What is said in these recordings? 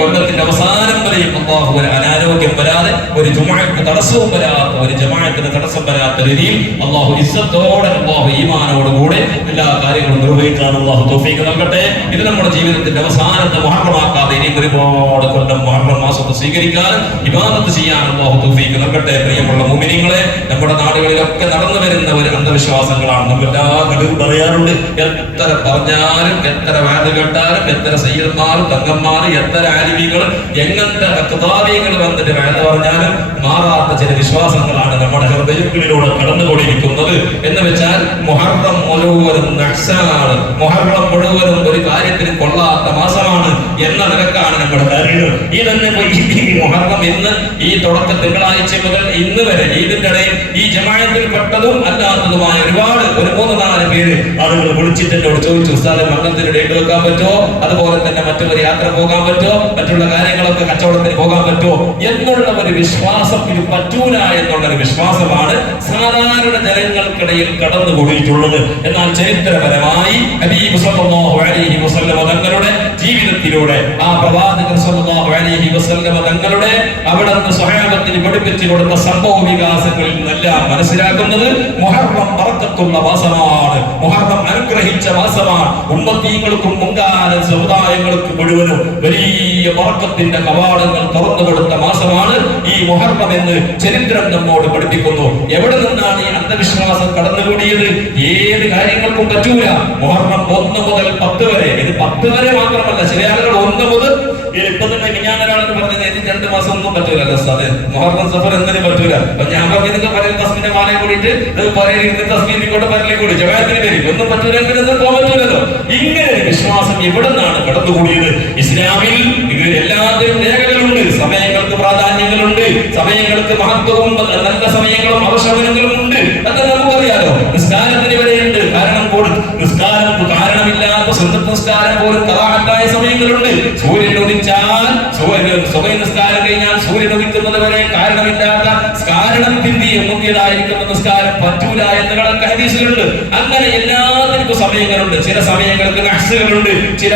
കൊല്ലത്തിന്റെ അവസാനം വരെയും അല്ലാഹു ഒരു അനാരോഗ്യം വരാതെ, ഒരു ജുമുഅക്ക് തടസ്സവും വരാത്ത, ഒരു ജമാഅത്തിന് തടസ്സം വരാത്ത രീതിയിൽ അല്ലാഹു ഇസ്സത്തോടെ, അല്ലാഹു ഈമാനോടുകൂടെ എല്ലാ കാര്യങ്ങളും നിർവഹിക്കാൻ അല്ലാഹു തൗഫീഖ് നൽകട്ടെ. ഇത് നമ്മുടെ ജീവിതത്തിന്റെ അവസാനത്തെ മുഹറമാക്കാതെ ഇനി ഒരുപാട് കൊല്ലം മുഹറം മാസത്തെ സ്വീകരിക്കാനും ഇബാദത്ത് ചെയ്യാനും അല്ലാഹു തൗഫീഖ് നൽകട്ടെ. പ്രിയമുള്ള മുഅ്മിനീങ്ങളെ, നമ്മുടെ നാടുകളിലൊക്കെ നടന്നു വരുന്ന ഒരു അന്ധവിശ്വാസങ്ങളാണ്. നമ്മൾ എല്ലാ കടലും പറയാറുണ്ട്, എത്ര പറഞ്ഞാലും, എത്ര വാദ കേട്ടാലും, എത്ര സയ്യിദന്മാരും തങ്ങന്മാരും, എത്ര ആലിമീങ്ങൾ, എങ്ങനത്തെ അക്താബികൾ വന്നിട്ട് വേണ്ട പറഞ്ഞാലും മാറാത്ത ചില വിശ്വാസങ്ങളാണ് നമ്മുടെ ഹൃദയങ്ങളിലൂടെ കടന്നുകൊണ്ടിരിക്കുന്നത്. എന്ന് വെച്ചാൽ മുഹറം മുഴുവനും നഹ്സാണ്, മുഹറം മുഴുവനും ഒരു കാര്യത്തിന് കൊള്ളാത്ത മാസമാണ് എന്ന നിലക്കാണ് നമ്മുടെ കാര്യങ്ങൾ. ഈ തന്നെ മുഹറം ഇന്ന് ഈ തുടക്ക തിങ്കളാഴ്ച മുതൽ ഇന്ന് വരെ ഇതിന്റെ ഇടയിൽ ഈ ജമാഅത്തിൽ പെട്ടതും അല്ലാത്തതുമായ ഒരുപാട്, ഒരു 3-4 പേര് ആളുകൾ വിളിച്ചിട്ട് എന്നോട് ചോദിച്ചു, ഉസ്താദെ മംഗളത്തിന് ഡേറ്റ് വെക്കാൻ പറ്റുമോ, അതുപോലെ തന്നെ മറ്റൊരു യാത്ര പോകാൻ പറ്റുമോ, മറ്റുള്ള കാര്യങ്ങളൊക്കെ കച്ചവടത്തിന് പോകാൻ പറ്റുമോ എന്നുള്ള ഒരു വിശ്വാസം. ഇത് പറ്റൂല എന്നുള്ളൊരു വിശ്വാസമാണ് സാധാരണ ജനങ്ങൾക്കിടയിൽ കടന്നുകൂടിയിട്ടുള്ളത്. എന്നാൽ ചരിത്രപരമായി ഹബീബ് സല്ലല്ലാഹു അലൈഹി വസല്ലം തങ്ങളുടെ ജീവിതത്തിലൂടെ, ആ പ്രവാചകൻ സല്ലല്ലാഹു അലൈഹി വസല്ലം തങ്ങളുടെ അവിടുന്ന് സ്വഹാബത്തിന് പഠിപ്പിച്ചു കൊടുത്ത സംഭവ വികാസങ്ങളിൽ നിന്നെല്ലാം മനസ്സിലാക്കുന്നത് മുഹറം ബറക്കത്തുള്ള മാസമാണ്, മുഹറം അനുഗ്രഹിച്ച മാസമാണ്. ഉമ്മത്തീങ്ങൾക്കും മുൻകാല സമുദായങ്ങൾക്കും മുഴുവനും വലിയ ബറക്കത്തിന്റെ കവാടങ്ങൾ തുറന്നു കൊടുത്ത മാസമാണ് ഈ മുഹറം എന്ന് ചരിത്രം നമ്മോട് പഠിപ്പിക്കുന്നു. എവിടെ നിന്നാണ് ഈ അന്ധവിശ്വാസം കടന്നുകൂടിയത്? ഏത് കാര്യങ്ങൾക്കും പറ്റൂല. മുഹറം 1 മുതൽ 10 വരെ, ഇത് 10 വരെ മാത്രമല്ല, ചില ആളുകൾ 1 മുതൽ ഇപ്പൊ തന്നെ ഞാൻ ഒരാളെന്ന് പറഞ്ഞത് എനിക്ക് 2 മാസം ഒന്നും പറ്റൂല, മുഹറം സഫർ എന്തിനും പറ്റൂല. അപ്പൊ ഞാൻ പറഞ്ഞത് പറയുന്ന തസ്മിന്റെ മാലയെ കൂടിയിട്ട് തസ്മീനിക്കോട്ട് പരലേ കൂടി ജമാഅത്തിന് വരും, ഒന്നും പറ്റൂലെങ്കിൽ പോകാൻ പറ്റൂലല്ലോ. ഇങ്ങനെ ഒരു വിശ്വാസം എവിടെ നിന്നാണ് കടന്നുകൂടിയത്? ഇസ്ലാമിൽ ഇത് എല്ലാത്തിനും രേഖകളുണ്ട്, സമയങ്ങൾക്ക് പ്രാധാന്യങ്ങളുണ്ട്, സമയങ്ങൾക്ക് മഹത്വവും നല്ല സമയങ്ങളും അവശമനങ്ങളും ഉണ്ട്. അത് നമുക്കറിയാലോ. നിസ്കാരത്തിന് വരെയുണ്ട് കാരണം. നിസ്കാരം കാരണമില്ലാത്ത സുന്നത്ത് നിസ്കാരം പോലും കറാഹത്തായ സമയങ്ങളുണ്ട്. സൂര്യൻ ഉദിച്ചാൽ, സുബഹി നിസ്കാരം കഴിഞ്ഞാൽ സൂര്യൻ ഉദിക്കുന്നത് വരെ കാരണമില്ലാത്ത കാരണത്തിന്റെ മുന്തിയതായിരിക്കുന്ന നിസ്കാരം പറ്റൂല എന്നുകളൊക്കെ ഹദീസിലുണ്ട്. അങ്ങനെ എല്ലാത്തിനും സമയങ്ങളുണ്ട്. ചില സമയങ്ങൾക്ക് നഹ്സുകളുണ്ട്, ചില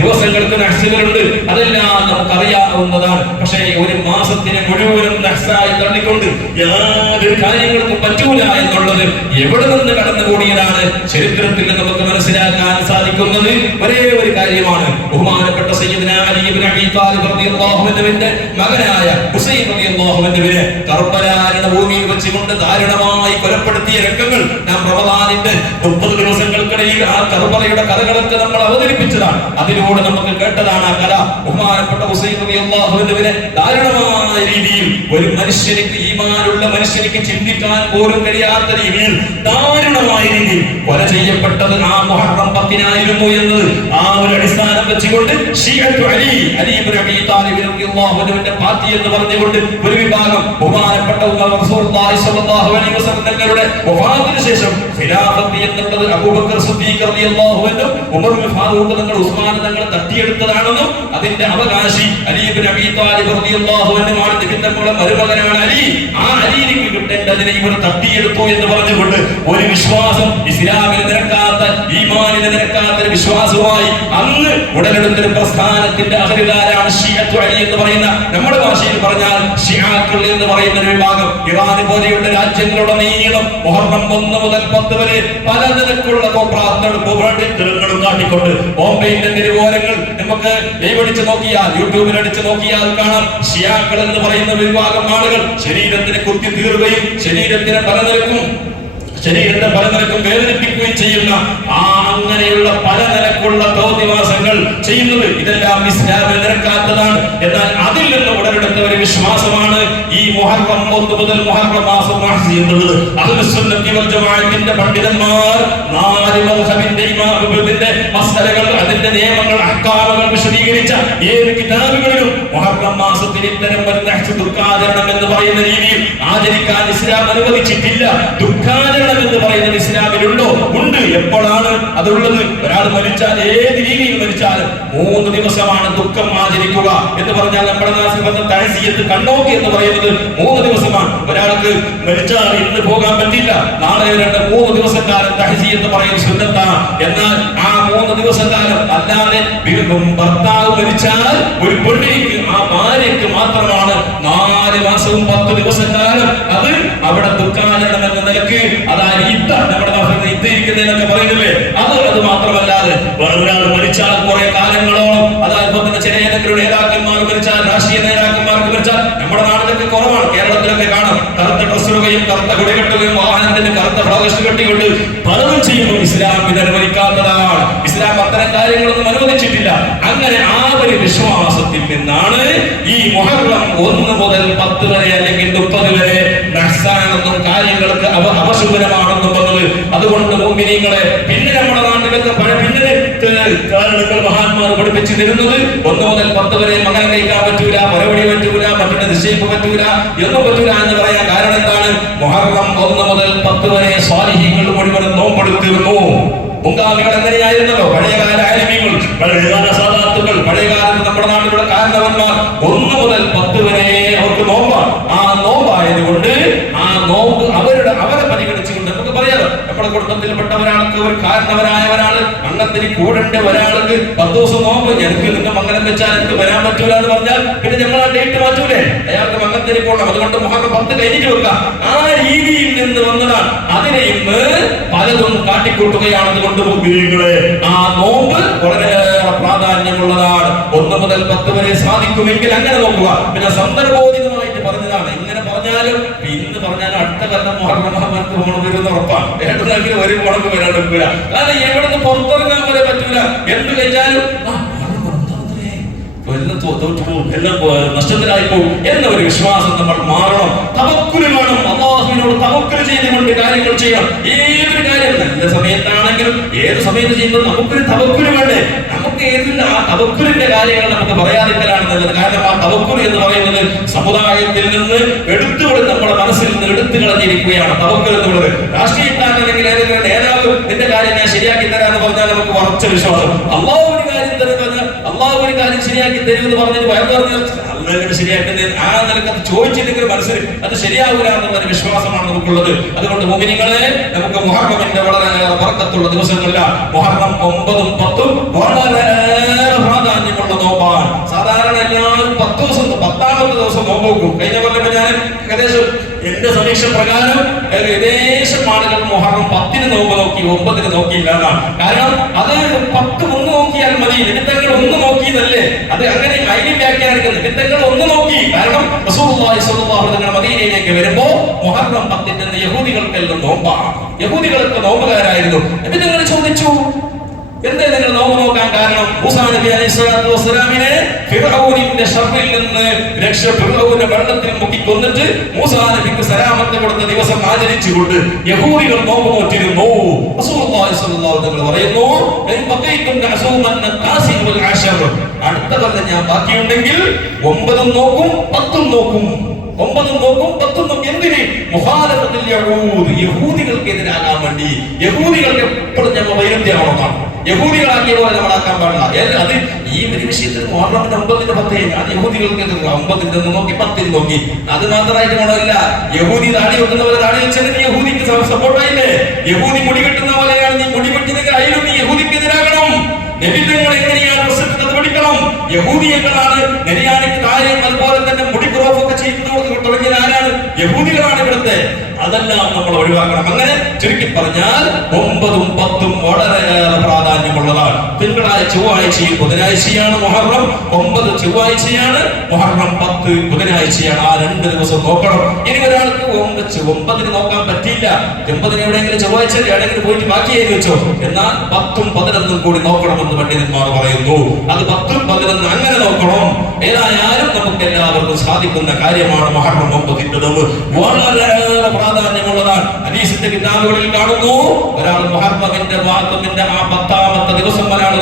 ദിവസങ്ങൾക്ക് നഹ്സുകളുണ്ട്. അതെല്ലാം നമുക്കറിയാവുന്നതാണ്. പക്ഷേ ഒരു മാസത്തിന് മുഴുവനും നഹ്സായി തള്ളിക്കൊണ്ട് യാതൊരു കാര്യങ്ങൾക്കും പറ്റൂല എന്നുള്ളത് എവിടെ നിന്ന് കടന്നുകൂടിയതാണ്? ചരിത്രത്തിൽ നമുക്ക് മനസ്സിലാക്കാൻ സാധിക്കുന്നത് ഒരേ ഒരു കാര്യമാണ്. ബഹുമാനപ്പെട്ട സയ്യിദ്നാ അലി ഇബ്നു അബീ ത്വാലിബ് റളിയല്ലാഹു അൻഹുവിന്റെ മകനായ ഹുസൈൻ റളിയല്ലാഹു അൻഹുവിനെ കർബലായുടെ ഭൂമിയിൽ വെച്ചുകൊണ്ട് ദാരുണമായി കൊലപ്പെടുത്തിയ രംഗങ്ങൾ നാം റമദാനിന്റെ 30 ദിവസങ്ങൾക്കിടയിൽ ആ കർബലയുടെ കഥകളൊക്കെ നമ്മൾ അവതരിപ്പിച്ചതാണ്. അതിലൂടെ നമുക്ക് കേട്ടതാണ് ആ കഥ. ബഹുമാനപ്പെട്ട ഹുസൈൻ റളിയല്ലാഹു അൻഹുവിനെ ദാരുണമായ രീതിയിൽ ഒരു മനുഷ്യനിക്ക്, ഈമാനുള്ള മനുഷ്യനിക്ക് ചിന്തിക്കാൻ പോലും കഴിയാത്ത രീതിയിൽ ദാരുണമായ രീതിയിൽ കൊല ചെയ്യപ്പെട്ടത് ആ മുഹറം 10-നായിരുന്നു എന്നത് ആ ഒരു അടിസ്ഥാനം വെച്ചുകൊണ്ട് ശിഅത്തു അലി ഇബ്നു അബീ ത്വാലിബ് റളിയല്ലാഹു അൻഹുവിന്റെ പാർട്ടി എന്ന് പറഞ്ഞുകൊണ്ട് ഒരു വിഭാഗം ബഹുമാനപ്പെട്ട റസൂലുള്ളാഹി സ്വല്ലല്ലാഹു അലൈഹി വസല്ലം തങ്ങളുടെ വഫാത്തിന് ശേഷം ഖിലാഫത്ത് എന്നുള്ളത് അബൂബക്കർ സിദ്ദീഖ് റളിയല്ലാഹു അൻഹു, ഉമർ ഇബ്നു ഫാറൂഖ് തങ്ങൾ, ഉസ്മാൻ തങ്ങൾ തട്ടിയെടുത്തതാണെന്നും അതിന്റെ അവകാശി അലി ഇബ്നു അബീ ത്വാലിബ് റളിയല്ലാഹു അൻഹു ആണ്. തങ്ങളുടെ മരുമകനാണ് അലി. ആ അലിയിലേക്ക് കിട്ടേണ്ടതിനെ ഇവർ തട്ടിയെടുത്തു എന്ന് പറഞ്ഞുകൊണ്ട് ഒരു വിശ്വാസം, ഇസ്ലാമിന് നിരക്കാത്ത, ഈമാനിന് നിരക്കാത്ത ഒരു വിശ്വാസമായി അന്ന് ഉടലെടുത്തൊരു പ്രസ്ഥാനത്തിന്റെ അഹരികാരാണ് ശിഅത്തു അലി എന്ന് പറയുന്ന, നമ്മുടെ ഭാഷയിൽ പറഞ്ഞാൽ ശിആക്കൾ എന്ന് പറയുന്ന ഒരു വിഭാഗം. ഇറാൻ പോലെയുള്ള രാജ്യങ്ങളുടെ നീളം മുഹറം 1 മുതൽ 10 വരെ പല നിലക്കുള്ള കോപ്രാത്തങ്ങളും കാട്ടിക്കൊണ്ട് ബോംബെയിന്റെ തെരുവോരങ്ങൾ നമുക്ക് ലൈവടിച്ച് നോക്കിയാൽ, യൂട്യൂബിൽ അടിച്ച് നോക്കിയാൽ കാണാം. ഷിയാക്കൾ എന്ന് പറയുന്ന വിഭാഗം ആളുകൾ ശരീരത്തിനെ കുത്തി തീർക്കുകയും ശരീരത്തെ പല നിലക്കും വേദനിപ്പിക്കുകയും ചെയ്യുന്ന അങ്ങനെയുള്ള പല നിലക്കുള്ള തോന്നിവാസങ്ങൾ ചെയ്യുന്നത്, ഇതെല്ലാം ഇസ്ലാമിൽ നിരക്കാത്തതാണ്. എന്നാൽ അതിൽ നിന്ന് ഉടലെടുത്ത ഒരു വിശ്വാസമാണ് ഈ മുഹറം 1 മുതൽ മുഹറം മാസം എന്നുള്ളത്. അഹ്ലുസ് സുന്നത്തി വൽ ജമാഅത്തിന്റെ പണ്ഡിതന്മാർ 4 മദ്ഹബിന്റെ ഇമാമിന്റെ മസ്അലകൾ, അതിന്റെ നിയമങ്ങൾ, അഹ്കാമുകൾ വിശദീകരിച്ച 7 കിതാബുകളിലും മുഹറം മാസത്തിന് ഇത്തരം ദുഃഖാചരണം എന്ന് പറയുന്ന രീതിയിൽ ആചരിക്കാൻ ഇസ്ലാം അനുവദിച്ചിട്ടില്ല. ദുഃഖാചരണം എന്ന് പറയുന്നത് ഇസ്ലാമിലുണ്ടോ? ഉണ്ട്. എപ്പോഴാണ് അതുള്ളത്? ഒരാൾ മരിച്ചാൽ, ഏത് രീതിയിൽ മരിച്ചാലും 3 ദിവസമാണ് ദുഃഖം ആചരിക്കുക എന്ന് പറഞ്ഞാൽ നമ്മുടെ നാട്ടിൽ വന്ന തഅസിയത്ത് കണ്ണോക്കി എന്ന് പറയുന്നത് 3 ദിവസമാണ്. ഒരാൾക്ക് മരിച്ചാൽ ഇന്ന് പോകാൻ പറ്റില്ല, നാളെ 2-3 ദിവസക്കാലം തഅസിയത്ത് പറയുന്നത് സുന്നത്താണ്. എന്നാൽ ആ 3 ദിവസക്കാലം അല്ലാതെ ഭർത്താവ് മരിച്ചാൽ ഒരു പെണ്ണിക്ക്, ആ ഭാര്യയ്ക്ക് മാത്രമാണ് 4 മാസവും 10 ദിവസക്കാലം അത് അവിടെ ദുഃഖാചരണം എന്ന നിലക്ക്, അതായത് ഇത്ത നമ്മുടെ നാട്ടിൽ ഇത്തിരിക്കുന്നതിനൊക്കെ പറയുന്നില്ലേ, അത് മാത്രമല്ലാതെ വേറൊരാൾ മരിച്ചാൽ കുറെ കാലങ്ങളോളം, അതായത് തന്നെ ചില ഏതെങ്കിലും നേതാക്കന്മാർ മരിച്ചാൽ, രാഷ്ട്രീയ നേതാക്കന്മാർക്ക് മരിച്ചാൽ, നമ്മുടെ നാട്ടിലൊക്കെ കുറവാണ്, കേരളത്തിലൊക്കെ കാണാം, കറുത്ത ഡ്രസ് ഇടുകയും കറുത്ത കൊടി കെട്ടുകയും വാഹനത്തിന് കറുത്ത ഫ്ലവേഴ്സ് കെട്ടിക്കൊണ്ട് പലതും ചെയ്യുമ്പോൾ ഇസ്ലാം ഇത് അനുവദിക്കാത്തതാണ്. ഇസ്ലാം അത്തരം കാര്യങ്ങളൊന്നും അനുവദിച്ചിട്ടില്ല. അങ്ങനെ ആ ഒരു വിശ്വാസത്തിൽ നിന്നാണ് ഈ മുഹറം 1 മുതൽ 10 വരെ അല്ലെങ്കിൽ 30 വരെ നഹ്സാനെന്നും കാര്യങ്ങൾക്ക് അപശുഭനമാണെന്നും പറഞ്ഞത്. അതുകൊണ്ട് മുഅ്മിനീങ്ങളെ, പിന്നെ നമ്മുടെ നാട്ടിലൊക്കെ പിന്നെ കാരണങ്ങൾ മഹാന്മാർ പഠിപ്പിച്ചു തരുന്നത് 1 മുതൽ 10 വരെ മകൻ കഴിക്കാൻ പറ്റൂല, പരവടി പറ്റൂല, മറ്റൊരു നിശ്ചയിപ്പ് പറ്റൂല, എന്നും പറ്റൂല എന്ന് പറയാൻ കാരണം എന്താണ്? മുഹറം 1 മുതൽ 10 വരെ സ്വാലിഹീങ്ങൾ മുഴുവൻ നോമ്പെടുത്തിരുന്നു. മുൻഗാമികൾ എങ്ങനെയായിരുന്നല്ലോ, പഴയകാല ആലിമീങ്ങൾ, പഴയകാല സാദാത്തുകൾ, പഴയകാലത്ത് നമ്മുടെ നാട്ടിലുള്ള കാരണവന്മാർ 1 മുതൽ 10 വരെ അവർക്ക് നോമ്പാണ്. ആ നോമ്പായതുകൊണ്ട് ആ നോമ്പ് അവരെ പരിഗണിച്ചുകൊണ്ട് നമുക്ക് പറയാലോ, നമ്മുടെ കുടുംബത്തിൽപ്പെട്ട ഒരാൾക്ക്, ഒരു കാരണവരായ ഒരാള്, അംഗത്തിന് കൂടേണ്ട ഒരാൾക്ക് 10 ദിവസം നോമ്പ്, ഞങ്ങൾക്ക് നിന്റെ മംഗലം വെച്ചാൽ എനിക്ക് വരാൻ പറ്റൂല എന്ന് പറഞ്ഞാൽ പിന്നെ ഞങ്ങൾ ആ ഡേറ്റ് മാറ്റൂലേ, അയാൾക്ക് മംഗലത്തിന് പോകണം, അതുകൊണ്ട് മുഹറം 10 കഴിഞ്ഞിട്ട് വെക്കാം. ആ രീതിയിൽ നിന്ന് വന്നതാണ്. അതിനെ ഇന്ന് പലതും കാട്ടിക്കൂട്ടുകയാണ്. അതുകൊണ്ട് ആ നോമ്പ് വളരെയേറെ പ്രാധാന്യമുള്ളതാണ്. 1 മുതൽ 10 വരെ സാധിക്കുമെങ്കിൽ അങ്ങനെ നോക്കുക. പിന്നെ സന്ദർഭോചിതമായിട്ട് പറഞ്ഞതാണ്. ഇങ്ങനെ പറഞ്ഞാലും ഇന്ന് പറഞ്ഞാലും അടുത്ത കൊല്ലം മുഹറം ഓണം വരുന്ന ഉറപ്പാണ്. ഏതെങ്കിലും ഒരു ഓണം വരാണ്ടിരിക്കില്ല. കാരണം എവിടുന്ന് പുറത്തിറങ്ങാൻ വരെ പറ്റൂല. എന്ത് കഴിഞ്ഞാലും എല്ലാം നഷ്ടത്തിലായി പോകും എന്ന ഒരു വിശ്വാസം നമ്മൾ മാറണം. തവക്കുല് വേണം. അല്ലാഹുവിനോട് തവക്കുല് ചെയ്തുകൊണ്ട് കാര്യങ്ങൾ ചെയ്യണം. ഏതൊരു കാര്യം നല്ല സമയത്താണെങ്കിലും ഏത് സമയത്ത് ചെയ്യുമ്പോൾ നമുക്കൊരു തവക്കുല് വേണ്ടേ? നമുക്ക് ഏതില്ല ആ തവക്കുലിന്റെ കാര്യങ്ങൾ നമുക്ക് പറയാതിരിക്കലാണ് നല്ലത്. കാരണം ആ തവക്കുൽ എന്ന് പറയുന്നത് സമുദായത്തിൽ നിന്ന് നമ്മുടെ മനസ്സിൽ നിന്ന് എടുത്തു കളഞ്ഞിരിക്കുകയാണ്. തവക്കുൽ എന്നുള്ളത് രാഷ്ട്രീയക്കാരനെങ്കിൽ ഏതെങ്കിലും നേതാവ് നിന്റെ കാര്യം ഞാൻ ശരിയാക്കി തരാന്ന് പറഞ്ഞാൽ നമുക്ക് ഉറച്ച വിശ്വാസം. അള്ളാഹു ഒരു കാര്യം തരുന്നത്, അള്ളാഹു ഒരു കാര്യം ശരിയാക്കി തരുമെന്ന് പറഞ്ഞിട്ട് വയറ് പറഞ്ഞാൽ അള്ളാഹ് ശരിയാക്കുന്നത് ആ നിലക്ക് അത് ചോദിച്ചില്ലെങ്കിൽ മനസ്സിൽ അത് ശരിയാകൂല എന്നുള്ളൊരു വിശ്വാസമാണ് നമുക്കുള്ളത്. അതുകൊണ്ട് മുഅ്മിനീങ്ങളെ, നമുക്ക് മുഹറമിന്റെ വളരെ ബർക്കത്തുള്ള ദിവസങ്ങളില്ല. മുഹറം 9ഉം 10ഉം വളരെ പ്രാധാന്യമുള്ള നോമ്പാണ്. സാധാരണ എല്ലാവരും 10 ദിവസം 10ാമത്തെ ദിവസം നോമ്പ് വെക്കും. കഴിഞ്ഞ കൊല്ലം ഞാൻ ഏകദേശം എന്റെ സമീക്ഷ പ്രകാരം ഏകദേശം ആളുകൾ മുഹറം 10ന് നോമ്പ് നോക്കി, 9ന് നോക്കിയില്ല എന്നാണ്. കാരണം അത് 10 ഒന്ന് നോക്കിയാൽ മതി. നിമിത്തങ്ങൾ ഒന്ന് നോക്കിയതല്ലേ, അത് അങ്ങനെ അതിനെ വ്യാഖ്യാനിക്കുന്നത്. നിമിത്തങ്ങൾ ഒന്ന് നോക്കി. കാരണം റസൂലുള്ളാഹി സ്വല്ലല്ലാഹു അലൈഹി വസല്ലം മദീനയിലേക്ക് വരുമ്പോ മുഹറം 10ന്റെ യഹൂദികൾക്കെല്ലാം നോമ്പാണ്. യഹൂദികൾക്ക് നോമ്പുകാരായിരുന്നു. നിമിത്തങ്ങൾ ചോദിച്ചു, എന്തേ നിങ്ങൾ നോമ്പ് നോക്കാൻ കാരണം? മൂസാ നബി അലൈഹിസ്സലാത്തു വസ്സലാമിനെ ഫിർഔനിന്റെ ശർറിൽ നിന്ന് ഫിർഔനെ വെള്ളത്തിൽ മുക്കി കൊന്നിട്ട് മൂസാ നബിക്ക് സലാമത്ത് കൊടുത്ത ദിവസം ആചരിച്ചുകൊണ്ട് യഹൂദികൾ നോമ്പ് നോറ്റിരുന്നു. റസൂലുള്ളാഹി സ്വല്ലല്ലാഹു അലൈഹി വസല്ലം പറയുന്നു, അടുത്ത കൊല്ലം ഞാൻ ബാക്കിയുണ്ടെങ്കിൽ 9ഉം നോക്കും 10ഉം നോക്കും. 9ഉം നോക്കും 10ഉം നോക്കും. എന്തിന്? മുഖാലഫത്തുൽ യഹൂദ്, യഹൂദികൾക്കെതിരാകാൻ വേണ്ടി. യഹൂദികൾക്ക് എപ്പോഴും ഞങ്ങൾ വൈരുദ്ധ്യമാണെന്നാണ്. യഹൂദികളാക്കിയ പോലെ നമ്മളാക്കാൻ പാടില്ല. അത് ഈ ഒരു വിഷയത്തിൽ മുഹറമിന്റെ 9ന്റെ 10 ഞാൻ യഹൂദികൾക്ക് 9ന്റെ നോക്കി 10ന് നോക്കി. അത് മാത്രമായിട്ട് ഗുണമില്ല. യഹൂദി താടി വെക്കുന്ന പോലെ താടി വെച്ചതിന് യഹൂദിക്ക് സപ്പോർട്ടായില്ലേ? യഹൂദി മുടി കെട്ടുന്ന പോലെയാണ് നീ മുടി വെട്ടിയതെങ്കിൽ അതിലും നീ യഹൂദിക്കെതിരാകണം. നബിതങ്ങൾ എങ്ങനെയാണ് ഡ്രസ് ഇട്ടത് പഠിക്കണം. യഹൂദികളാണ് നെരിയാണിക്ക് താഴെയും അതുപോലെ തന്നെ മുടിക്കുറവൊക്കെ ചെയ്യുന്നത് തുടങ്ങിയ ആരാണ്? യഹൂദികളാണ് ഇവിടുത്തെ. അതെല്ലാം നമ്മൾ ഒഴിവാക്കണം. അങ്ങനെ ചുരുക്കി പറഞ്ഞാൽ 9ഉം 10ഉം വളരെയേറെ പ്രാധാന്യമുള്ളതാണ്. തിങ്കളാഴ്ച ചൊവ്വാഴ്ചയും ബുധനാഴ്ചയാണ് മുഹറം. 9 ചൊവ്വാഴ്ചയാണ്, മുഹറം 10 ബുധനാഴ്ചയാണ്. ആ 2 ദിവസം നോക്കണം. ഇനി ഒരാൾക്ക് 9ന് നോക്കാൻ പറ്റില്ല, 9ന് എവിടെയെങ്കിലും ചൊവ്വാഴ്ച എവിടെയെങ്കിലും പോയിട്ട് ബാക്കിയായി വെച്ചോ. എന്നാൽ 10ഉം 11ഉം കൂടി നോക്കണമെന്ന് പണ്ഡിതന്മാർ പറയുന്നു. അത് 10ഉം 11ഉം അങ്ങനെ നോക്കണം. ഏതായാലും നമുക്ക് എല്ലാവർക്കും സാധിക്കുന്ന കാര്യമാണ് മുഹറം 9 നോമ്പ്. വളരെ പ്രാധാന്യമുള്ളതാണ്. ഹദീസിന്റെ കിതാബുകളിൽ കാണുന്നു, ഒരാൾ മുഹറമിന്റെ ആ 10ാമത്തെ ദിവസം ഒരാൾ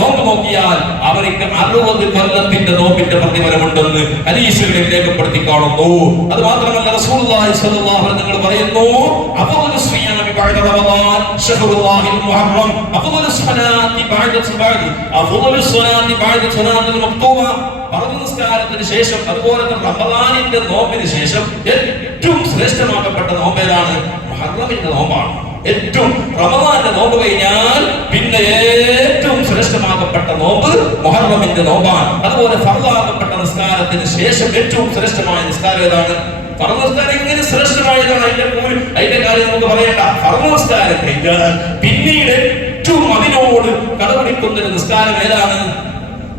നോമ്പ് നോക്കിയാൽ അവർക്ക് 60 കൊല്ലത്തിന്റെ നോമ്പിന്റെ പ്രതിഫലമുണ്ടെന്ന് ഹദീസുകളിൽ രേഖപ്പെടുത്തി കാണുന്നു. അത് മാത്രമല്ല റസൂലുള്ളാഹി സ്വല്ലല്ലാഹു അലൈഹി വസല്ലം പറയുന്നു, അഫ്ളു സിയാമി ബഅദ റമളാൻ ശഹ്റുല്ലാഹിൽ മുഹറം, അഫ്ളു സ്വലാത്തി ബഅദ സുബ്ഹി, അഫ്ളു സ്വലാത്തി ബഅദ സ്വലാത്തിൽ മക്തൂബ. ഫർദ് നിസ്കാരത്തിന് ശേഷം അതുപോലെ തന്നെ റമളാനിന്റെ നോമ്പിന് ശേഷം ഏറ്റവും ശ്രേഷ്ഠമാക്കപ്പെട്ട നോമ്പ് ഏതാണ്? മുഹറമിന്റെ നോമ്പാണ്. ഏറ്റവും റമളാന്റെ നോമ്പ് കഴിഞ്ഞാൽ പിന്നെ ഏറ്റവും ശ്രേഷ്ഠമാക്കപ്പെട്ട നോമ്പ് മുഹറമിന്റെ നോമ്പാണ്. അതുപോലെ ഫർദാക്കപ്പെട്ട നിസ്കാരത്തിന് ശേഷം ഏറ്റവും ശ്രേഷ്ഠമായ നിസ്കാരം ഏതാണ്? ഫർദ് നിസ്കാരം എങ്ങനെ ശ്രേഷ്ഠമായതാണ്? അതിന്റെ കാര്യം നമുക്ക് പറയണ്ട. ഫർദ് നിസ്കാരം കഴിഞ്ഞാൽ പിന്നീട് ഏറ്റവും അതിനോട് കടപിടിക്കുന്ന ഒരു നിസ്കാരം ഏതാണ്?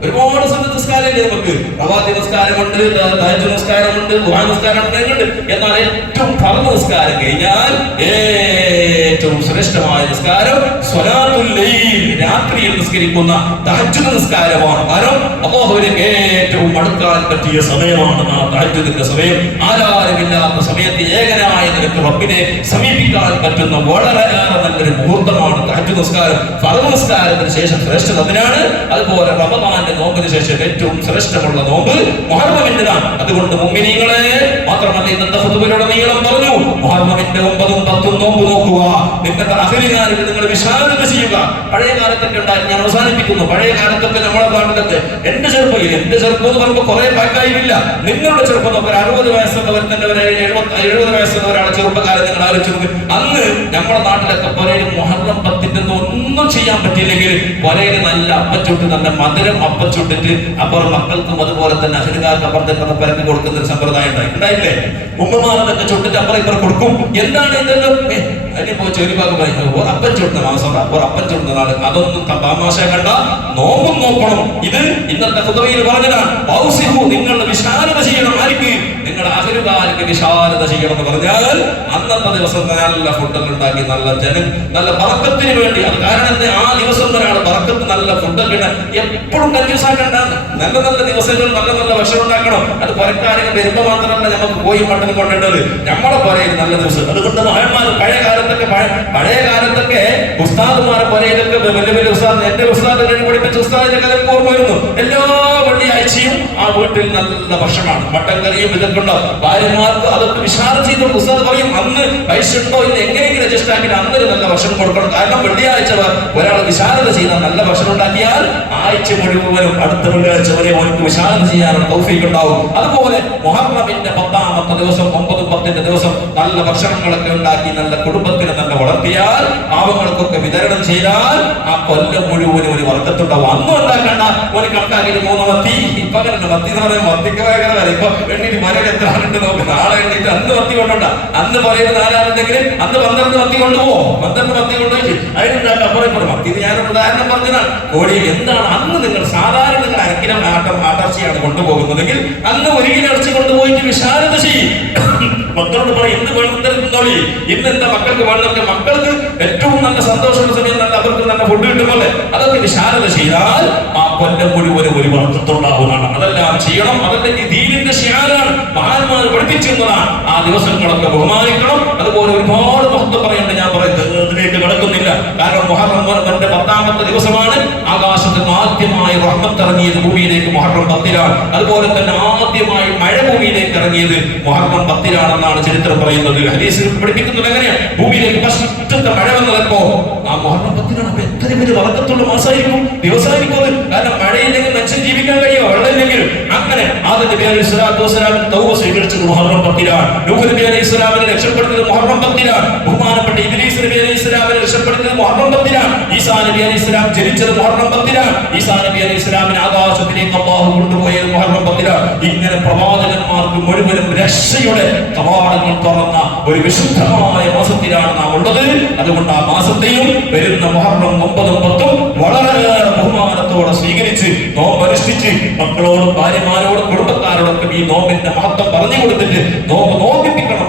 ഒരുപാട് സുന്നത്ത് നിസ്കാരമില്ലേ നമുക്ക്? റവാത്തിബ് നിസ്കാരമുണ്ട്, തഹജ്ജുദ് നിസ്കാരമുണ്ട്, ദുആ നിസ്കാരമുണ്ട്. എന്നാൽ ഏറ്റവും ഫർദ് നിസ്കാരം കഴിഞ്ഞാൽ ഏറ്റവും ശ്രേഷ്ഠമായ നിസ്കാരം സ്വലാത്തുൽ ലൈൽ, രാത്രിയിൽ നിസ്കരിക്കുന്ന തഹജ്ജുദ് നിസ്കാരമാണ്. കാരണം അല്ലാഹുവിനെ ഏറ്റവും അടുക്കാൻ പറ്റിയ സമയമാണ് ആ തഹജ്ജുദിന്റെ സമയം. ആരാരുമില്ലാത്ത സമയത്ത് ഏകനായ നിനക്ക് റബ്ബിനെ സമീപിക്കാൻ പറ്റുന്ന വളരെ നല്ലൊരു മുഹൂർത്തമാണ് തഹജ്ജുദ് നിസ്കാരം. ഫർദ് നിസ്കാരത്തിന് ശേഷം ശ്രേഷ്ഠത അതിനാണ്. അതുപോലെ റമളാന്റെ നോമ്പിന് ശേഷം ഏറ്റവും ശ്രേഷ്ഠമുള്ള നോമ്പ് മുഹറമിന്റേതാണ്. അതുകൊണ്ട് മുഅ്മിനീങ്ങളെ, മാത്രമല്ല ഇന്നത്തെ ഖുതുബയിലൂടെ നീളം പറഞ്ഞു, മുഹറമിന്റെ 9ഉം 10ഉം നോമ്പ് നോക്കുക. നിങ്ങളുടെ അഹ്ലികാരിൽ നിങ്ങൾ വിശാലത ചെയ്യുക. പഴയ കാലത്തൊക്കെ ഉണ്ടായി, ഞാൻ അവസാനിപ്പിക്കുന്നു. പഴയ കാലത്തൊക്കെ നമ്മുടെ നാട്ടിലൊക്കെ എന്റെ ചെറുപ്പം എന്ന് പറയുമ്പോൾ കുറെ ബാക്കായില്ല. നിങ്ങളുടെ ചെറുപ്പം ഒരു 60 വയസ്സുള്ളവർ തന്നെ 70 വയസ്സുള്ള ഒരാളെ ചെറുപ്പക്കാരൻ നിങ്ങൾ ആലോചിച്ചു. അന്ന് നമ്മുടെ നാട്ടിലൊക്കെ പൊരയിൽ മുഹറം 10ന്റെ ഒന്നും ചെയ്യാൻ പറ്റിയില്ലെങ്കിൽ പൊരയിൽ നല്ല അപ്പം ചുട്ട്, നല്ല മധുരം അപ്പം ചുട്ടിട്ട് അപ്പുറം മക്കൾക്കും അതുപോലെ തന്നെ അഹ്ലികാർക്ക് അപ്പുറത്തേക്ക് പരത്തി കൊടുക്കുന്ന ഒരു സമ്പ്രദായം ഉണ്ടായില്ലേ? ഉമ്മമാർക്കൊക്കെ ചുട്ടിട്ട് അപ്പുറം ഇപ്പുറം കൊടുക്കും. എന്താണ് ഇതെല്ലാം? അതിനിപ്പോ ചെറിയഭാഗം പറയുന്നത് അപ്പം ചുട്ടുന്ന മാസം, അപ്പം ചുട്ടുന്ന നാള്, അതൊന്നും തമാശ കണ്ട. നോമ്പും നോക്കണം. ഇത് ഇന്നത്തെ ഖുതുബയിൽ പറഞ്ഞതാണ്. നിങ്ങൾ വിശാലത ചെയ്യണം. ആർക്ക്? നിങ്ങളുടെ അഹ്ലുകാർക്ക് വിശാലത ചെയ്യണം എന്ന് പറഞ്ഞാൽ അന്നത്തെ ദിവസം നല്ല ഫുഡെല്ലാം ഉണ്ടാക്കി നല്ല ബറക്കത്തിന് വേണ്ടി. അത് കാരണം ആ ദിവസം ഒരാൾ ബറക്കത്ത് നല്ല ഫുഡൊക്കെ എപ്പോഴും കഞ്ചൂസാക്കണ്ട. നല്ല നല്ല ദിവസങ്ങൾ നല്ല നല്ല ഭക്ഷണം ഉണ്ടാക്കണം. അത് പുറക്കാരെങ്കിൽ വരുമ്പോ മാത്രമല്ല നമുക്ക് പോയി മട്ടൻ കൊണ്ടേണ്ടത്. നമ്മളെ പുറയിൽ നല്ല ദിവസം. അതുകൊണ്ട് മഹന്മാർ പഴയ കാലത്തൊക്കെ ഉസ്താദുമാരെ പുറയിലൊക്കെ വലിയ വലിയ ഉസ്താദ്, എന്റെ ഉസ്താദ് പഠിപ്പിച്ച ഉസ്താദിന്റെ കഥ ഓർമ്മ വരുന്നു. എല്ലാ വെള്ളിയാഴ്ചയും ആ വീട്ടിൽ നല്ല ഭക്ഷണമാണ്. മട്ടൻ കറിയും ഇതൊക്കെ ഉണ്ടാവും. ഭാര്യമാർക്ക് അതൊക്കെ വിശാല ചെയ്ത ഉസ്താദ് പറയും, അന്ന് പൈസ ഉണ്ടോ ഇന്ന് എങ്ങനെയെങ്കിലും അഡ്ജസ്റ്റ് ആക്കിയിട്ട് അന്നൊരു നല്ല ഭക്ഷണം കൊടുക്കണം. കാരണം വെള്ളിയാഴ്ച ഒരാൾ വിശാലത ചെയ്താൽ നല്ല ഭക്ഷണം ഉണ്ടാക്കിയാൽ ആഴ്ച മുഴുവനും അടുത്ത വെള്ളിയാഴ്ച വരെ അവർക്ക് വിശാലത ചെയ്യാനുള്ള തൗഫീഖ് ഉണ്ടാവും. അതുപോലെ മുഹറമിന്റെ 10ാമത്തെ ദിവസം 9, 10ന്റെ ദിവസം നല്ല ഭക്ഷണങ്ങളൊക്കെ ഉണ്ടാക്കി നല്ല കുടുംബത്തിന് തന്നെ വളർത്തിയാൽ പാവങ്ങൾക്കൊക്കെ വിതരണം ചെയ്താൽ ആ കൊല്ലം മുഴുവനും ഒരു വർക്കത്തുണ്ടാവും. അന്നും ഉണ്ടാക്കണ്ട ഒരു കണക്കാക്കിയിട്ട് 3 മത്തി. ഇപ്പൊ അങ്ങനെ മത്തി എന്ന് പറയുമ്പോൾ മത്തിക്ക് ഭയങ്കര വില. ഇപ്പൊ എണ്ണീട്ട് മരം എത്ര ആളുണ്ട് നോക്ക്. നാളെ എണ്ണീട്ട് അന്ന് മത്തി കൊണ്ടുണ്ട. അന്ന് പറയുന്ന 4 ആളുണ്ടെങ്കിൽ അന്ന് 12 മത്തി കൊണ്ടുപോകും. 12 മത്തി കൊണ്ടുപോയി അതിനുണ്ടാക്കാം അപ്പുറം ഇപ്പുറം മത്തി. ഇത് ഞാനൊരു ഉദാഹരണം പറഞ്ഞതാണ്. കോഴി എന്താണ് അന്ന് നിങ്ങൾ സാധാരണ നിങ്ങൾ അരക്കിലം ആട്ടർച്ചയാണ് കൊണ്ടുപോകുന്നതെങ്കിൽ അന്ന് 1 കിലോ ഇറച്ചി കൊണ്ടുപോയിട്ട് വിശാലത ചെയ്യും. മക്കളോട് പറയും, എന്ത് വേണമെന്നോളി, ഇന്ന് എന്താ മക്കൾക്ക് വേണമെന്നൊക്കെ. മക്കൾക്ക് ഏറ്റവും നല്ല സന്തോഷമുള്ള സമയം നല്ല അവർക്ക് നല്ല ഫുഡ് കിട്ടുമല്ലേ. അതൊക്കെ വിശാലത ചെയ്താൽ ആ കൊല്ലം മുഴുവനും ഒരു വർദ്ധത്തുണ്ടാവുന്നതാണ്. അതെല്ലാം ചെയ്യണം. അതൊക്കെ ദീനിന്റെ ശിആറാണ്. മഹാന്മാർ പഠിപ്പിച്ചിരുന്നതാണ്. ആ ദിവസങ്ങളൊക്കെ ബഹുമാനിക്കണം. അതുപോലെ ഒരുപാട് മഹത്വം പറയേണ്ട, ഞാൻ പറയുന്നത് അതിലേക്ക് കിടക്കുന്നില്ല. കാരണം മുഹറമിന്റെ 10ാമത്തെ ദിവസമാണ്. ആകാശത്ത് ആദ്യമായി റഹ്മത്ത് ഇറങ്ങിയത് ഭൂമിയിലേക്ക് മുഹറം 10ലാണ്. അതുപോലെ തന്നെ ആദ്യമായി മഴ ഭൂമിയിലേക്ക് ഇറങ്ങിയത് മുഹറം 10ലാണെന്നാണ് ചരിത്രം പറയുന്നത്. ഹദീസിൽ പഠിപ്പിക്കുന്നത് എങ്ങനെയാണ്? ഭൂമിയിലേക്ക് ഫസ്റ്റത്തെ മഴ വന്നപ്പോ ആ മുഹറം 10ലാണ്. അപ്പൊ എത്ര പേര് വർക്കത്തുള്ള മാസമായിരിക്കും, ദിവസമായിരിക്കും അത്. കാരണം മഴയില്ലെങ്കിൽ മനുഷ്യൻ ജീവിക്കാൻ കഴിയോ? വെള്ളമില്ലെങ്കിൽ. അങ്ങനെ ആദം നബി അലൈഹി സ്വലാത്തു വസ്സലാമിന്റെ തൗബ സ്വീകരിച്ചത് മുഹറം 10ലാണ്. നൂഹ് നബി അലൈഹി സ്വലാമിനെ രക്ഷപ്പെടുത്തിയത് മുഹറം 10ലാണ്. ബഹുമാനപ്പെട്ട ഇദ്രീസ് നബി അലൈഹി സ്വലാമിനെ രക്ഷപ്പെടുത്തിയത് മുഹറം 10ലാണ്. ഈസാ നബി അലൈഹി സ്വലാം ജനിച്ചത് മുഹറം 10ലാണ്. ഈസാ നബി അലൈഹി സ്വലാമിനെ ആകാശത്തിലേക്ക് അല്ലാഹു കൊണ്ടുപോയത് മുഹറം 10ലാണ്. ഇങ്ങനെ പ്രവാചകന്മാർക്ക് മുഴുവനും രക്ഷയുടെ കവാടങ്ങൾ തുറന്ന ഒരു വിശുദ്ധമായ മാസത്തിലാണ് നാം ഉള്ളത്. അതുകൊണ്ട് ആ മാസത്തെയും വരുന്ന മുഹറം 9ഉം 10ഉം വളരെയേറെ ബഹുമാനത്തോടെ സ്വീകരിച്ച് നോമ്പനുഷ്ഠിച്ച് മക്കളോടും ഭാര്യമാരോടും കുടുംബക്കാരോടൊക്കെ ഈ നോമ്പിന്റെ മഹത്വം പറഞ്ഞു കൊടുത്തിട്ട് നോമ്പ് നോമ്പിപ്പിക്കണം.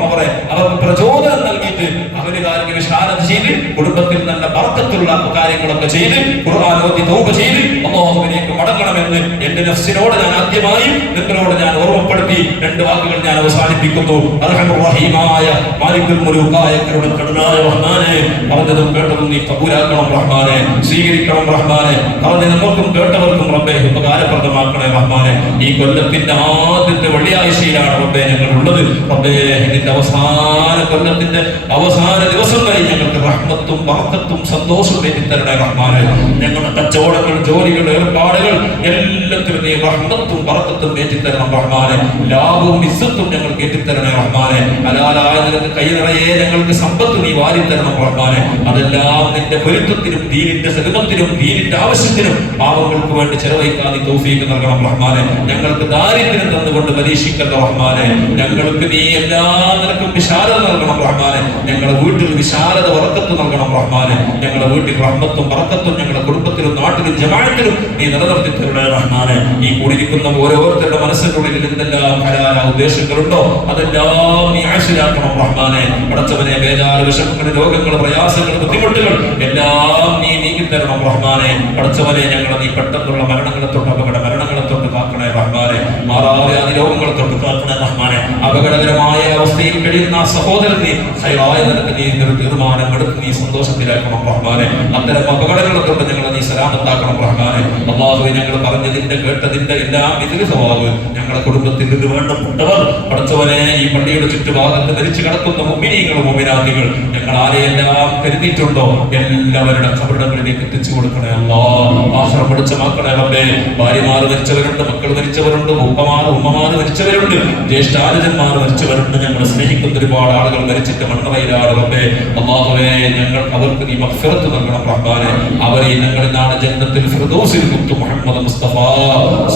അവർക്ക് പ്രചോദനം നൽകിയിട്ട് അവരുകാർക്ക് വിശാലത ചെയ്ത് കുടുംബത്തിൽ നല്ല ബർക്കത്തുള്ള കാര്യങ്ങളൊക്കെ ചെയ്ത് ഖുർആൻ ഓതി തൗബ ചെയ്ത് അല്ലാഹുവിലേക്ക് മടങ്ങണമെന്ന് എന്ന് എന്റെ നഫ്സിനോട് ഞാൻ ആദ്യമായി നിങ്ങളോട് ഞാൻ ഓർമ്മപ്പെടുത്തി 2 വാക്കുകൾ ഞാൻ അവസാനിപ്പിക്കുന്നു. അർഹമർ റഹീമായ മാലികുൽ മുലൂക്കായ കരുണക്കടലായ റഹ്മാനെ, പറഞ്ഞതും കേട്ടതും നീ കബൂലാക്കണം റഹ്മാനെ, സ്വീകരിക്കണം റഹ്മാനെ. പറഞ്ഞ നമുക്കും കേട്ടവർക്കും റബ്ബേ ഉപകാരപ്രദമാക്കണേ റഹ്മാനെ. ഈ കൊല്ലത്തിന്റെ ആദ്യത്തെ വെള്ളിയാഴ്ചയിലാണ് റബ്ബേ ഞങ്ങൾ ഉള്ളത്. റബ്ബേ ഇതിന്റെ അവസാന കൊല്ലത്തിന്റെ അവസാന ദിവസം വരെ ഞങ്ങൾക്ക് റഹ്മത്തും ബറക്കത്തും സന്തോഷവും ഏറ്റിത്തരണേ റഹ്മാനെ. ഞങ്ങളുടെ കച്ചവടങ്ങൾ, ജോലികൾ, ഏർപ്പാടുകൾ എല്ലാത്തിലും നീ റഹ്മത്തും ബറക്കത്തും ഏറ്റിത്തരണം റഹ്മാനെ. ലാഭവും ഇസ്സത്തും ഞങ്ങൾക്ക് ഏറ്റിത്തരണേ റഹ്മാനെ. ഹലാലായ നിനക്ക് കൈ നിറയെ ഞങ്ങൾക്ക് സമ്പത്ത് നീ വാരിത്തരണം റഹ്മാനെ. അതെല്ലാം നിന്റെ പൊരുത്തത്തിനും ദീനിന്റെ സകലത്തിനും ദീനിന്റെ ആവശ്യത്തിനും പാവങ്ങൾക്ക് വേണ്ടി ചെലവഴിക്കാൻ നീ തൗഫീഖ് നൽകണം റഹ്മാനെ. ഞങ്ങൾക്ക് ദാരിദ്ര്യം തന്നുകൊണ്ട് പരീക്ഷിക്കണ്ട റഹ്മാനെ. ഞങ്ങൾക്ക് നീ എല്ലാ നിലക്കും വിശാലത നൽകണം റഹ്മാനെ. ഞങ്ങളുടെ വീട്ടിൽ വിശാലത ബറക്കത്ത് നൽകണം റഹ്മാനെ. ഞങ്ങളുടെ വീട്ടിൽ റഹ്മത്തും ബറക്കത്തും ഞങ്ങളുടെ കുടുംബത്തിലും നാട്ടിലും ജമാഅത്തിലും നീ നിലനിർത്തി തരണേ റഹ്മാനെ. ഈ കൂടിയിരിക്കുന്ന ഓരോരുത്തരുടെ മനസ്സിനുള്ളിൽ എന്തെല്ലാം ഹലാല ഉദ്ദേശങ്ങളുണ്ടോ അതെല്ലാം നീ ആശിലാക്കണം റഹ്മാനെ. പടച്ചവനെ, ബേജാറ്, വിഷമങ്ങൾ, രോഗങ്ങൾ, പ്രയാസങ്ങൾ, ബുദ്ധിമുട്ടുകൾ എല്ലാം നീ നീക്കിത്തരണം റഹ്മാനെ. പടച്ചവനെ, ഞങ്ങളെ നീ പെട്ടെന്നുള്ള മരണങ്ങളെ തൊട്ട് അപകട മരണങ്ങളെ തൊട്ട് കാക്കണേ റഹ്മാനെ. മാറാവ്യാധി രോഗങ്ങളെ തൊട്ട് കാക്കണേ റഹ്മാനെ. അപകടകരമായ അവസ്ഥയിൽ കഴിയുന്ന ആ സഹോദരനെ ഹൈറായ നിനക്ക് നീ തീരുമാനം എടുത്ത് നീ സന്തോഷത്തിലാക്കണം റഹ്മാനെ. അത്തരം അപകടങ്ങളെ തൊട്ട് ഞങ്ങളെ നീ സലാമത്താക്കണം റഹ്മാനെ. അല്ലാഹുവേ, ഞങ്ങൾ പറഞ്ഞതിന്റെ കേട്ടതിന്റെ എല്ലാം ഇതിന് സ്വഭാവ് ഞങ്ങളുടെ കുടുംബത്തിൽ നിന്ന് വേണ്ടപ്പെട്ടവർ പടച്ചവനെ ഈ പള്ളിയുടെ ചുറ്റുഭാഗത്ത് മരിച്ചു കിടക്കുന്ന മുഅ്മിനീങ്ങൾ, മുഅ്മിനാത്തുകൾ ഞങ്ങൾ ആരെയെല്ലാം കരുതിയിട്ടുണ്ടോ എല്ലാവരുടെ ഖബറിടങ്ങളിലേക്ക് എത്തിച്ചു കൊടുക്കണേ അല്ലാഹ്. ആഖിറം പഠിച്ചമാക്കണേ റബ്ബേ. ഭാര്യമാർ മരിച്ചവരുണ്ട്, മക്കൾ മരിച്ചവരുണ്ട്, ഉപ്പമാർ ഉമ്മമാർ മരിച്ചവരുണ്ട്, ജ്യേഷ്ഠാനുജന്മാർ മരിച്ചവരുണ്ട്. ഞങ്ങൾ സ്നേഹിക്കുന്ന ഒരുപാട് ആളുകൾ മരിച്ചിട്ട് മണ്ണറയിലാണ് റബ്ബേ. അല്ലാഹുവേ, ഞങ്ങൾ അവർക്ക് നീ മഗ്ഫിറത്ത് നൽകണം റഹ്മാനെ. അവരെ ഞങ്ങൾ നാളെ ജന്നത്തിൽ ഫിർദൗസിൽ മുത്തു മുഹമ്മദ് മുസ്തഫ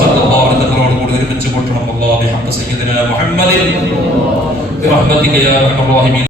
സല്ലല്ലാഹു അലൈഹി വസല്ലമയോട് കൂടി ഒരുമിച്ച് കൂട്ടണം അല്ലാഹ്. ബിഹഖ് സയ്യിദിനാ മുഹമ്മദിൻ ബിറഹ്മതിക യാ അർഹമർ റഹീമീൻ.